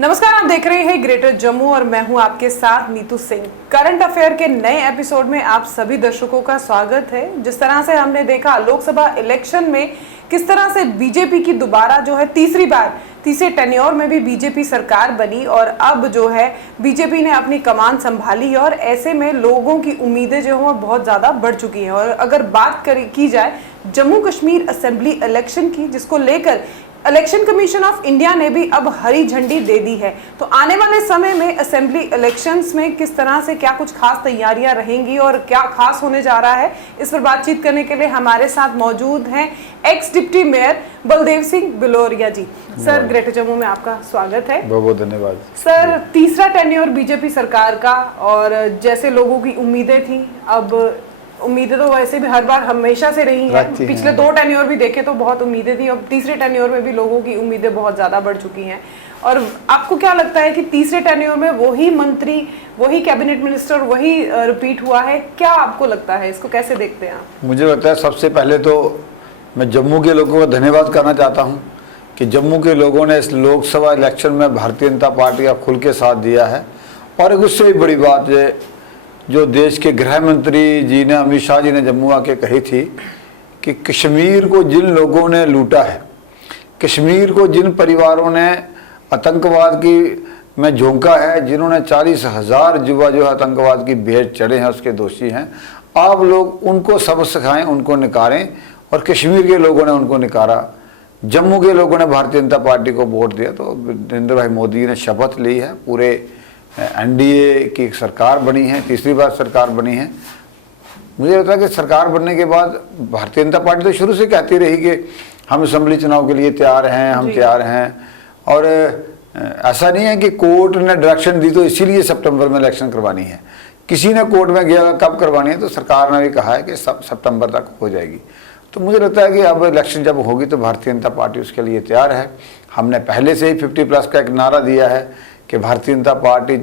नमस्कार, आप देख रहे हैं ग्रेटर जम्मू और मैं हूं आपके साथ नीतू सिंह। करंट अफेयर के नए एपिसोड में आप सभी दर्शकों का स्वागत है। जिस तरह से हमने देखा लोकसभा इलेक्शन में किस तरह से बीजेपी की दोबारा जो है तीसरे टेन्योर में भी बीजेपी सरकार बनी और अब जो है बीजेपी ने अपनी कमान संभाली और ऐसे में लोगों की उम्मीदें जो है बहुत ज़्यादा बढ़ चुकी हैं। और अगर बात की जाए जम्मू कश्मीर असेंबली इलेक्शन की, जिसको लेकर इलेक्शन कमीशन ऑफ इंडिया ने भी अब हरी झंडी दे दी है, तो आने वाले समय में असेंबली इलेक्शंस में किस तरह से क्या कुछ खास तैयारियां रहेंगी और क्या खास होने जा रहा है, इस पर बातचीत करने के लिए हमारे साथ मौजूद हैं ex deputy mayor Baldev Singh Biloria ji. Sir, Greater Jammu में आपका स्वागत है। बहुत बहुत धन्यवाद। सर, तीसरा टेन्योर बीजेपी सरकार का और जैसे लोगों की उम्मीदें थी, अब उम्मीदें तो वैसे भी हर बार हमेशा से रही हैं। पिछले दो टेन्योर भी देखे तो बहुत उम्मीदें थी, अब तीसरे टेन्योर में भी लोगों की उम्मीदें बहुत ज़्यादा बढ़ चुकी हैं। और आपको क्या लगता है कि तीसरे टेन्योर में वही मंत्री, वही कैबिनेट मिनिस्टर, वही रिपीट हुआ है? क्या आपको लगता है, इसको कैसे देखते हैं आप? मुझे लगता है सबसे पहले तो मैं जम्मू के लोगों का धन्यवाद करना चाहता हूँ कि जम्मू के लोगों ने इस लोकसभा इलेक्शन में भारतीय जनता पार्टी का खुल के साथ दिया है। और एक उससे भी बड़ी बात है जो देश के गृह मंत्री जी ने, अमित शाह जी ने जम्मू आके कही थी कि कश्मीर को जिन लोगों ने लूटा है, कश्मीर को जिन परिवारों ने आतंकवाद की में झोंका है, जिन्होंने 40,000 युवा जो है आतंकवाद की भेंट चढ़े हैं, उसके दोषी हैं। आप लोग उनको सबक सिखाएं, उनको निकारें। और कश्मीर के लोगों ने उनको निकारा, जम्मू के लोगों ने भारतीय जनता पार्टी को वोट दिया। तो नरेंद्र भाई मोदी ने शपथ ली है, पूरे एनडीए की सरकार बनी है, तीसरी बार सरकार बनी है। मुझे लगता है कि सरकार बनने के बाद भारतीय जनता पार्टी तो शुरू से कहती रही कि हम असेंबली चुनाव के लिए तैयार हैं, हम तैयार हैं। और ऐसा नहीं है कि कोर्ट ने डायरेक्शन दी तो इसीलिए सितंबर में इलेक्शन करवानी है। किसी ने कोर्ट में गया कब करवानी है, तो सरकार ने भी कहा है कि सितंबर तक हो जाएगी। तो मुझे लगता है कि अब इलेक्शन जब होगी तो भारतीय जनता पार्टी उसके लिए तैयार है। हमने पहले से ही 50+ का एक नारा दिया है कि भारतीय जनता पार्टी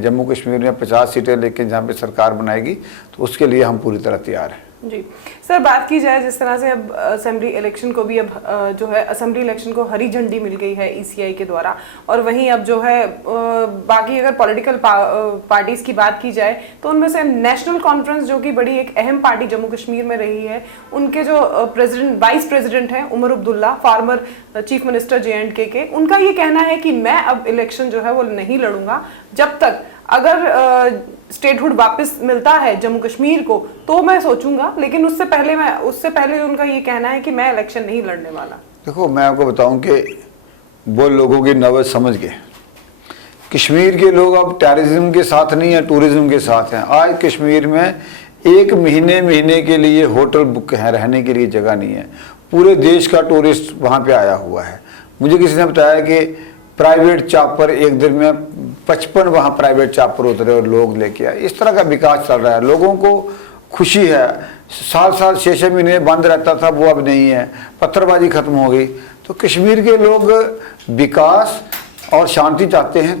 जम्मू कश्मीर में 50 सीटें लेके जहाँ पे सरकार बनाएगी, तो उसके लिए हम पूरी तरह तैयार हैं। जी सर, बात की जाए जिस तरह से अब असेंबली इलेक्शन को भी अब जो है असेंबली इलेक्शन को हरी झंडी मिल गई है ईसीआई के द्वारा, और वहीं अब जो है बाकी अगर पॉलिटिकल पार्टीज की बात की जाए तो उनमें से नेशनल कॉन्फ्रेंस जो कि बड़ी एक अहम पार्टी जम्मू कश्मीर में रही है, उनके जो वाइस प्रेसिडेंट हैं Omar Abdullah, former chief minister JNK के, उनका ये कहना है कि मैं अब इलेक्शन जो है वो नहीं लड़ूंगा जब तक अगर स्टेटहुड वापस मिलता है जम्मू कश्मीर को तो मैं सोचूंगा, लेकिन उससे पहले उनका ये कहना है कि मैं इलेक्शन नहीं लड़ने वाला। देखो, मैं आपको बताऊं कि वो लोगों की नौबत समझ गए। कश्मीर के लोग अब टेररिज्म के साथ नहीं है, टूरिज्म के साथ हैं। आज कश्मीर में एक महीने के लिए होटल बुक है, रहने के लिए जगह नहीं है। पूरे देश का टूरिस्ट वहाँ पे आया हुआ है। मुझे किसी ने बताया कि प्राइवेट चापर एक दिन में 55 वहाँ प्राइवेट चापर उतरे और लोग लेके आए। इस तरह का विकास चल रहा है, लोगों को खुशी है। साल 6-6 महीने बंद रहता था, वो अब नहीं है, पत्थरबाजी खत्म हो गई। तो कश्मीर के लोग विकास और शांति चाहते हैं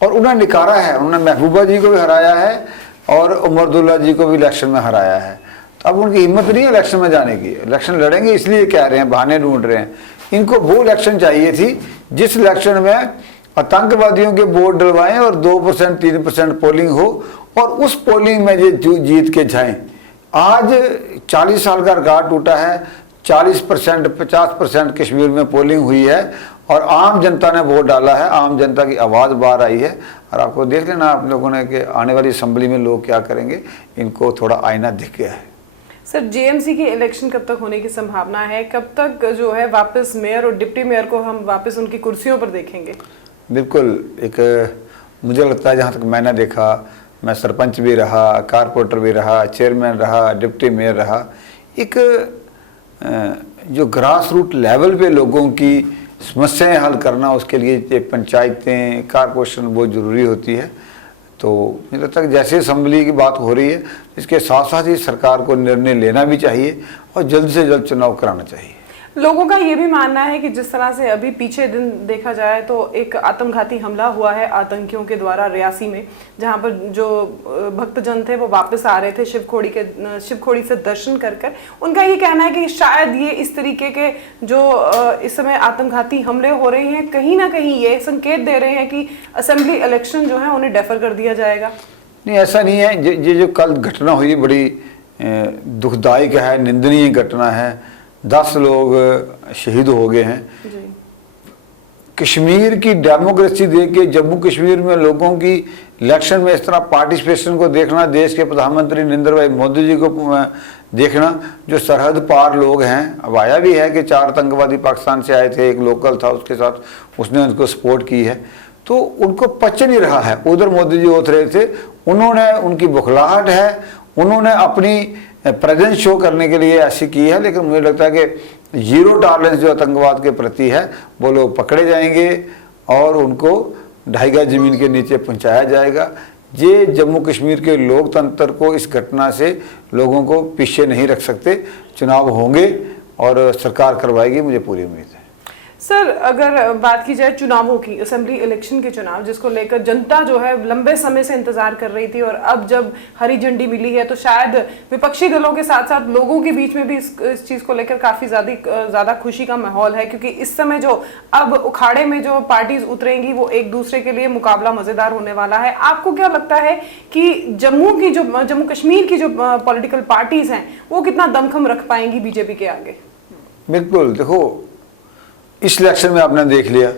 और उन्हें निकारा है। उन्होंने महबूबा जी को भी हराया है और उमर अब्दुल्ला जी को भी इलेक्शन में हराया है। तो अब उनकी हिम्मत नहीं है इलेक्शन में जाने की। इलेक्शन लड़ेंगे इसलिए कह रहे हैं, बहाने ढूंढ रहे हैं। इनको वो इलेक्शन चाहिए थी जिस इलेक्शन में आतंकवादियों के वोट डलवाएं और 2% 3% पोलिंग हो और उस पोलिंग में ये जीत के जाएं। आज 40 साल का रिकॉर्ड टूटा है। 40% 50% कश्मीर में पोलिंग हुई है और आम जनता ने वोट डाला है, आम जनता की आवाज़ बाहर आई है। और आपको देख लेना आप लोगों ने कि आने वाली असेंबली में लोग क्या करेंगे, इनको थोड़ा आईना दिख गया है। सर, JMC की इलेक्शन कब तक होने की संभावना है? कब तक जो है वापस मेयर और डिप्टी मेयर को हम वापस उनकी कुर्सियों पर देखेंगे? बिल्कुल, एक मुझे लगता है जहाँ तक मैंने देखा, मैं सरपंच भी रहा, कारपोरेटर भी रहा, चेयरमैन रहा, डिप्टी मेयर रहा। एक जो ग्रास रूट लेवल पे लोगों की समस्याएं हल करना, उसके लिए पंचायतें, कारपोरेशन बहुत ज़रूरी होती है। तो मुझे लगता है जैसे असेंबली की बात हो रही है, इसके साथ साथ ही सरकार को निर्णय लेना भी चाहिए और जल्द से जल्द चुनाव कराना चाहिए। लोगों का ये भी मानना है कि जिस तरह से अभी पीछे दिन देखा जाए तो एक आत्मघाती हमला हुआ है आतंकियों के द्वारा रियासी में, जहां पर जो भक्तजन थे वो वापस आ रहे थे शिवखोड़ी से दर्शन कर कर। उनका ये कहना है कि शायद ये इस तरीके के जो इस समय आत्मघाती हमले हो रहे हैं कहीं ना कहीं ये संकेत दे रहे हैं कि असेंबली इलेक्शन जो है उन्हें डेफर कर दिया जाएगा। नहीं, ऐसा नहीं है। ये जो कल घटना हुई बड़ी दुखदायक है, निंदनीय घटना है। 10 लोग शहीद हो गए हैं। कश्मीर की डेमोक्रेसी देख के जम्मू कश्मीर में लोगों की इलेक्शन में इस तरह पार्टिसिपेशन को देखना, देश के प्रधानमंत्री नरेंद्र भाई मोदी जी को देखना, जो सरहद पार लोग हैं। अब आया भी है कि 4 आतंकवादी पाकिस्तान से आए थे, एक लोकल था उसके साथ, उसने उनको सपोर्ट की है, तो उनको पच नहीं रहा है। उधर मोदी जी होते रहे थे, उन्होंने, उनकी बुखलाहट है, उन्होंने अपनी प्रेजेंस शो करने के लिए ऐसी की है। लेकिन मुझे लगता है कि जीरो टॉलरेंस जो आतंकवाद के प्रति है वो लोग पकड़े जाएंगे और उनको 2.5 गज जमीन के नीचे पहुंचाया जाएगा। ये जम्मू कश्मीर के लोकतंत्र को इस घटना से लोगों को पीछे नहीं रख सकते। चुनाव होंगे और सरकार करवाएगी, मुझे पूरी उम्मीद है। सर, अगर बात की जाए चुनावों की, असेंबली इलेक्शन के चुनाव जिसको लेकर जनता जो है लंबे समय से इंतजार कर रही थी और अब जब हरी झंडी मिली है तो शायद विपक्षी दलों के साथ साथ लोगों के बीच में भी इस चीज को लेकर काफी ज्यादा खुशी का माहौल है, क्योंकि इस समय जो अब उखाड़े में जो पार्टीज उतरेंगी वो एक दूसरे के लिए मुकाबला मजेदार होने वाला है। आपको क्या लगता है कि जम्मू कश्मीर की जो पॉलिटिकल पार्टीज हैं वो कितना दमखम रख पाएंगी बीजेपी के आगे? बिल्कुल, देखो इस इलेक्शन में आपने देख लिया,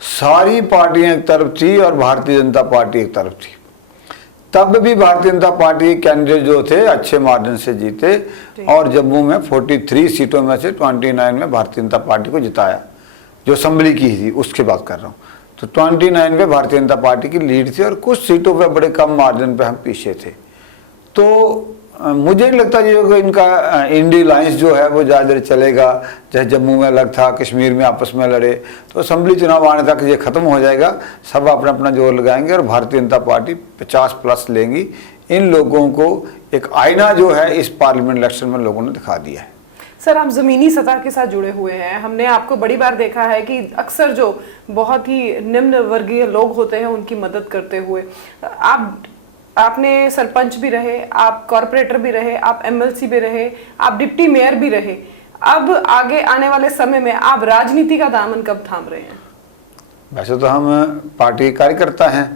सारी पार्टियां एक तरफ थी और भारतीय जनता पार्टी एक तरफ थी। तब भी भारतीय जनता पार्टी के कैंडिडेट जो थे अच्छे मार्जिन से जीते और जम्मू में 43 सीटों में से 29 में भारतीय जनता पार्टी को जिताया। जो असेंबली की थी उसकी बात कर रहा हूँ, तो 29 में भारतीय जनता पार्टी की लीड थी और कुछ सीटों पर बड़े कम मार्जिन पर हम पीछे थे। तो मुझे नहीं लगता जो इनका इंडी लाइंस जो है वो ज़्यादा देर चलेगा। जैसे जम्मू में अलग था, कश्मीर में आपस में लड़े, तो असेंबली चुनाव आने तक ये ख़त्म हो जाएगा। सब अपना अपना जोर लगाएंगे और भारतीय जनता पार्टी 50+ लेंगी। इन लोगों को एक आईना जो है इस पार्लियामेंट इलेक्शन में लोगों ने दिखा दिया है। सर, आप जमीनी सतह के साथ जुड़े हुए हैं, हमने आपको बड़ी बार देखा है कि अक्सर जो बहुत ही निम्न वर्गीय लोग होते हैं उनकी मदद करते हुए, आपने सरपंच भी रहे, आप कॉरपोरेटर भी रहे, आप एमएलसी भी रहे, आप डिप्टी मेयर भी रहे। अब आगे आने वाले समय में आप राजनीति का दामन कब थाम रहे हैं? वैसे तो हम पार्टी कार्यकर्ता हैं,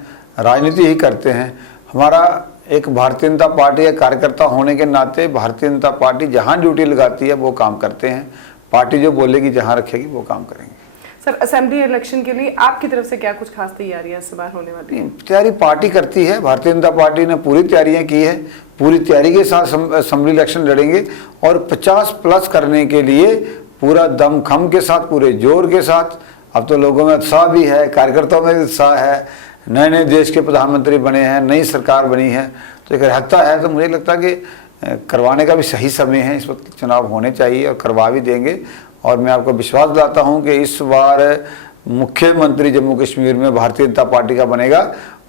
राजनीति ही करते हैं। हमारा एक भारतीय जनता पार्टी का कार्यकर्ता होने के नाते भारतीय जनता पार्टी जहां ड्यूटी लगाती है वो काम करते हैं। पार्टी जो बोलेगी, जहां रखेगी, वो काम करेंगे। सर, असेंबली इलेक्शन के लिए आपकी तरफ से क्या कुछ खास तैयारियां इस बार होने वाली हैं? तैयारी पार्टी करती है। भारतीय जनता पार्टी ने पूरी तैयारियां की है, पूरी तैयारी के साथ असेंबली इलेक्शन लड़ेंगे और 50+ करने के लिए पूरा दमखम के साथ, पूरे जोर के साथ। अब तो लोगों में उत्साह भी है, कार्यकर्ताओं में भी उत्साह है, नए नए देश के प्रधानमंत्री बने हैं, नई सरकार बनी है, तो एक रहता है। तो मुझे लगता है कि करवाने का भी सही समय है, इस वक्त चुनाव होने चाहिए और करवा भी देंगे। और मैं आपको विश्वास दिलाता हूं कि इस बार मुख्यमंत्री जम्मू कश्मीर में भारतीय जनता पार्टी का बनेगा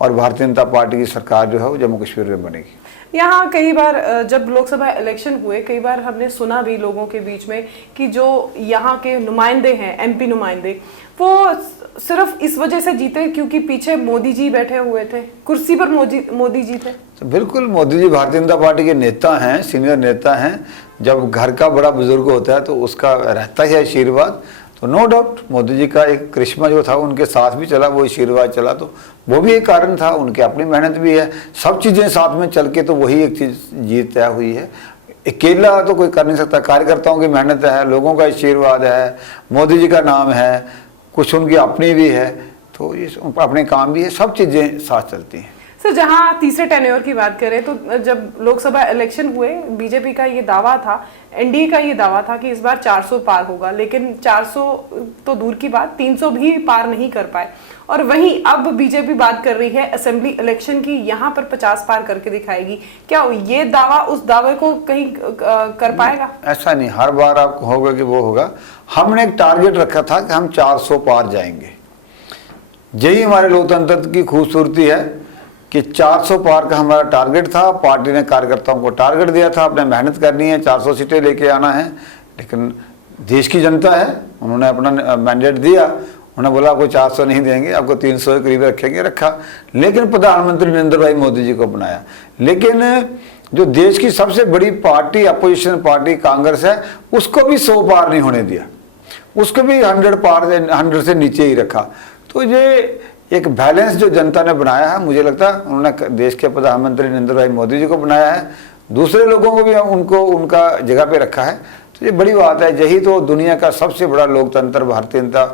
और भारतीय जनता पार्टी की सरकार जो है वो जम्मू कश्मीर में बनेगी। यहाँ कई बार जब लोकसभा इलेक्शन हुए, कई बार हमने सुना भी लोगों के बीच में कि जो यहाँ के नुमाइंदे हैं, एमपी नुमाइंदे, वो सिर्फ इस वजह से जीते क्योंकि पीछे मोदी जी बैठे हुए थे, कुर्सी पर मोदी जी थे। तो बिल्कुल, मोदी जी भारतीय जनता पार्टी के नेता हैं, सीनियर नेता हैं। जब घर का बड़ा बुजुर्ग होता है तो उसका रहता ही आशीर्वाद। तो नो डाउट मोदी जी का एक करिश्मा जो था उनके साथ भी चला, वो आशीर्वाद चला, तो वो भी एक कारण था। उनकी अपनी मेहनत भी है, सब चीज़ें साथ में चल के तो वही एक चीज़ जीत तय हुई है। अकेला तो कोई कर नहीं सकता। कार्यकर्ताओं की मेहनत है, लोगों का आशीर्वाद है, मोदी जी का नाम है, कुछ उनकी अपनी भी है, तो ये अपने काम भी है, सब चीज़ें साथ चलती हैं। सर, जहां तीसरे टेन्योर की बात करें तो जब लोकसभा इलेक्शन हुए, बीजेपी का ये दावा था, एनडीए का ये दावा था कि इस बार 400 पार होगा, लेकिन 400 तो दूर की बात, 300 भी पार नहीं कर पाए। और वहीं अब बीजेपी बात कर रही है असेंबली इलेक्शन की, यहाँ पर 50 पार करके दिखाएगी। क्या ये दावा उस दावे को कहीं कर पाएगा? ऐसा नहीं, हर बार आपको होगा कि वो होगा। हमने एक टारगेट रखा था कि हम 400 पार जाएंगे। यही हमारे लोकतंत्र की खूबसूरती है कि 400 पार का हमारा टारगेट था। पार्टी ने कार्यकर्ताओं को टारगेट दिया था, अपने मेहनत करनी है, 400 सीटें लेके आना है। लेकिन देश की जनता है, उन्होंने अपना मैंडेट दिया, उन्होंने बोला आपको 400 नहीं देंगे, आपको 300 के करीब रखेंगे, रखा। लेकिन प्रधानमंत्री नरेंद्र भाई मोदी जी को बनाया। लेकिन जो देश की सबसे बड़ी पार्टी अपोजिशन पार्टी कांग्रेस है, उसको भी 100 पार नहीं होने दिया, उसको भी 100 से नीचे ही रखा। तो ये एक बैलेंस जो जनता ने बनाया है, मुझे लगता है उन्होंने देश के प्रधानमंत्री नरेंद्र भाई मोदी जी को बनाया है, दूसरे लोगों को भी उनको उनका जगह पे रखा है। तो ये बड़ी बात है। यही तो दुनिया का सबसे बड़ा लोकतंत्र भारतीय जनता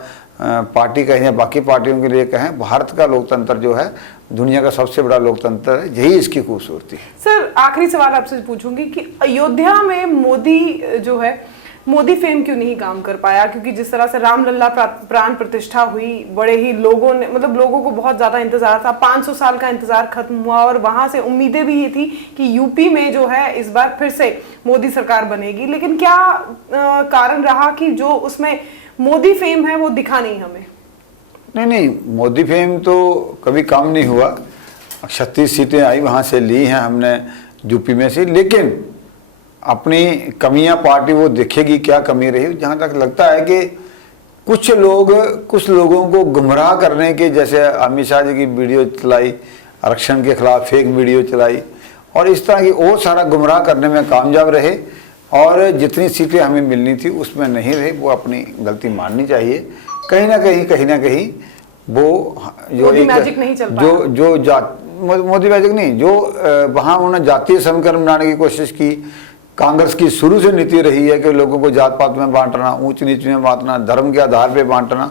पार्टी कहें या बाकी पार्टियों के लिए कहें, भारत का लोकतंत्र जो है दुनिया का सबसे बड़ा लोकतंत्र है, यही इसकी खूबसूरती है। सर आखिरी सवाल आपसे पूछूंगी कि अयोध्या में मोदी जो है, मोदी फेम क्यों नहीं काम कर पाया? क्योंकि जिस तरह से रामलला प्राण प्रतिष्ठा हुई, बड़े ही लोगों ने, मतलब लोगों को बहुत ज्यादा इंतजार था, 500 साल का इंतजार खत्म हुआ और वहां से उम्मीदें भी ये थी कि यूपी में जो है इस बार फिर से मोदी सरकार बनेगी। लेकिन क्या कारण रहा कि जो उसमें मोदी फेम है वो दिखा नहीं हमें? नहीं, मोदी फेम तो कभी कम नहीं हुआ। 36 सीटें आई, वहाँ से ली हैं हमने यूपी में से। लेकिन अपनी कमियां पार्टी वो देखेगी, क्या कमी रही। जहाँ तक लगता है कि कुछ लोगों को गुमराह करने के, जैसे अमित शाह जी की वीडियो चलाई, आरक्षण के खिलाफ फेक वीडियो चलाई, और इस तरह की और सारा गुमराह करने में कामयाब रहे। और जितनी सीटें हमें मिलनी थी उसमें नहीं रहे। वो अपनी गलती माननी चाहिए। कहीं ना कहीं वो जो एक मैजिक नहीं चल मोदी मैजिक नहीं, जो वहाँ उन्होंने जातीय समीकरण बनाने की कोशिश की। कांग्रेस की शुरू से नीति रही है कि लोगों को जात पात में बांटना, ऊंच नीच में बांटना, धर्म के आधार पे बांटना।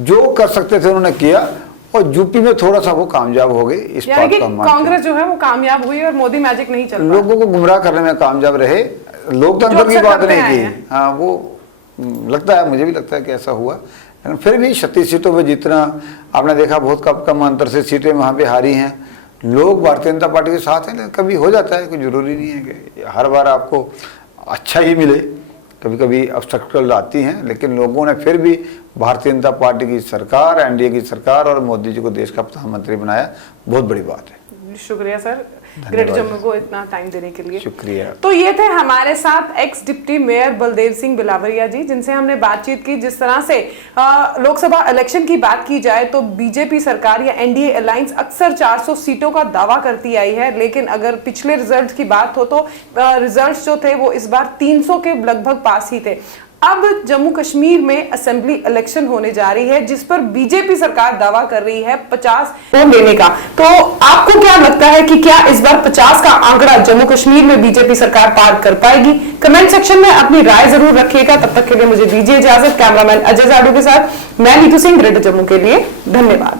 जो कर सकते थे उन्होंने किया, और यूपी में थोड़ा सा वो कामयाब हो गए। इस बात को कांग्रेस जो है वो कामयाब हुई और मोदी मैजिक नहीं चल पाया, लोगों को गुमराह करने में कामयाब रहे। लोकतंत्र की बात नहीं की। हाँ, वो लगता है, मुझे भी लगता है कि ऐसा हुआ। लेकिन फिर भी 36 सीटों पे जितना आपने देखा, बहुत कम अंतर से सीटें वहाँ पे हारी हैं। लोग भारतीय जनता पार्टी के साथ हैं, लेकिन कभी हो जाता है, कोई जरूरी नहीं है कि हर बार आपको अच्छा ही मिले। कभी कभी ऑब्स्टेकल आती हैं, लेकिन लोगों ने फिर भी भारतीय जनता पार्टी की सरकार, एनडीए की सरकार और मोदी जी को देश का प्रधानमंत्री बनाया। बहुत बड़ी बात है। शुक्रिया सर, ग्रेटर जम्मू को इतना टाइम देने के लिए। शुक्रिया। तो ये थे हमारे साथ ex deputy mayor Baldev Singh Bilawaria ji, जिनसे हमने बातचीत की। जिस तरह से लोकसभा इलेक्शन की बात की जाए तो बीजेपी सरकार या एनडीए अलायंस अक्सर 400 सीटों का दावा करती आई है, लेकिन अगर पिछले रिजल्ट की बात हो तो रिजल्ट जो थे वो इस बार 300 के लगभग पास ही थे। अब जम्मू कश्मीर में असेंबली इलेक्शन होने जा रही है, जिस पर बीजेपी सरकार दावा कर रही है 50 वोट लेने का। तो आपको क्या लगता है कि क्या इस बार 50 का आंकड़ा जम्मू कश्मीर में बीजेपी सरकार पार कर पाएगी? कमेंट सेक्शन में अपनी राय जरूर रखिएगा। तब तक के लिए मुझे दीजिए इजाजत। कैमरामैन अजय जाडू के साथ मैं नीतू सिंह, ग्रेटर जम्मू के लिए धन्यवाद।